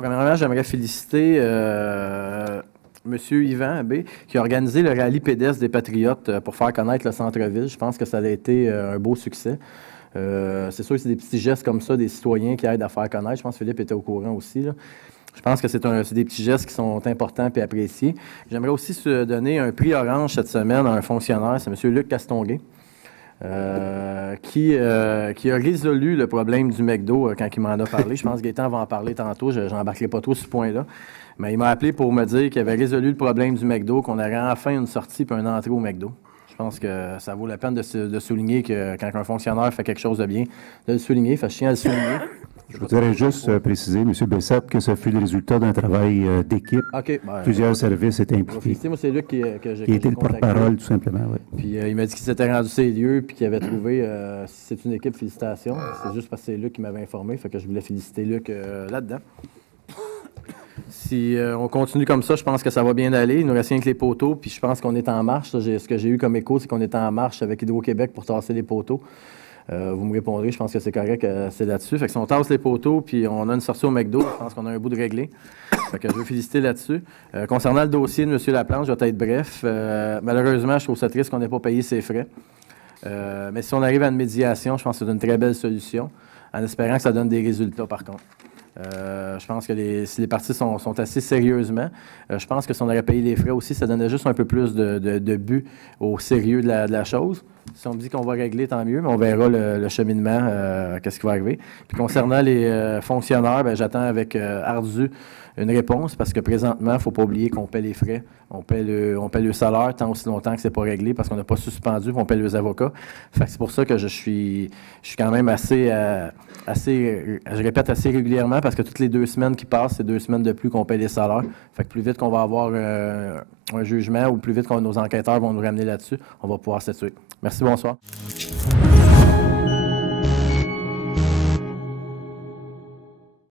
premièrement, j'aimerais féliciter M. Yvan Abbé, qui a organisé le rallye pédestre des Patriotes pour faire connaître le centre-ville. Je pense que ça a été un beau succès. C'est sûr que c'est des petits gestes comme ça des citoyens qui aident à faire connaître. Je pense que Philippe était au courant aussi, là. Je pense que c'est des petits gestes qui sont importants et appréciés. J'aimerais aussi donner un prix orange cette semaine à un fonctionnaire, c'est M. Luc Castonguay, qui a résolu le problème du McDo quand il m'en a parlé. Je pense que Gaétan va en parler tantôt, je n'embarquerai pas trop sur ce point-là. Mais il m'a appelé pour me dire qu'il avait résolu le problème du McDo, qu'on aurait enfin une sortie et une entrée au McDo. Je pense que ça vaut la peine de souligner que quand un fonctionnaire fait quelque chose de bien, de le souligner, je tiens à le souligner. Je voudrais juste préciser, M. Bessette, que ce fut le résultat d'un travail d'équipe. Okay, Plusieurs services étaient impliqués. Moi, c'est Luc qui était le porte-parole, tout simplement. Oui. Puis il m'a dit qu'il s'était rendu ses lieux puis qu'il avait trouvé, si c'est une équipe, félicitations. C'est juste parce que c'est Luc qui m'avait informé, fait que je voulais féliciter Luc là-dedans. Si on continue comme ça, je pense que ça va bien aller. Il nous reste rien que les poteaux, puis je pense qu'on est en marche. Ce que j'ai eu comme écho, c'est qu'on est en marche avec Hydro-Québec pour tasser les poteaux. Vous me répondrez, je pense que c'est correct, c'est là-dessus. Fait que si on tasse les poteaux, puis on a une sortie au McDo, je pense qu'on a un bout de réglé. Fait que je veux féliciter là-dessus. Concernant le dossier de M. Laplanche, je vais être bref. Malheureusement, je trouve ça triste qu'on n'ait pas payé ses frais. Mais si on arrive à une médiation, je pense que c'est une très belle solution, en espérant que ça donne des résultats, par contre. Je pense que si les parties sont assez sérieusement, je pense que si on aurait payé les frais aussi, ça donnait juste un peu plus de but au sérieux de la chose. Si on me dit qu'on va régler, tant mieux, mais on verra le cheminement, qu'est-ce qui va arriver. Puis concernant les fonctionnaires, j'attends avec ardu une réponse parce que présentement, il ne faut pas oublier qu'on paie les frais. On paie le salaire tant aussi longtemps que ce n'est pas réglé parce qu'on n'a pas suspendu, puis on paie les avocats. Fait que c'est pour ça que je suis quand même assez, je répète assez régulièrement parce que toutes les 2 semaines qui passent, c'est 2 semaines de plus qu'on paie les salaires. Fait que plus vite qu'on va avoir un jugement ou plus vite que nos enquêteurs vont nous ramener là-dessus, on va pouvoir statuer. Merci, bonsoir.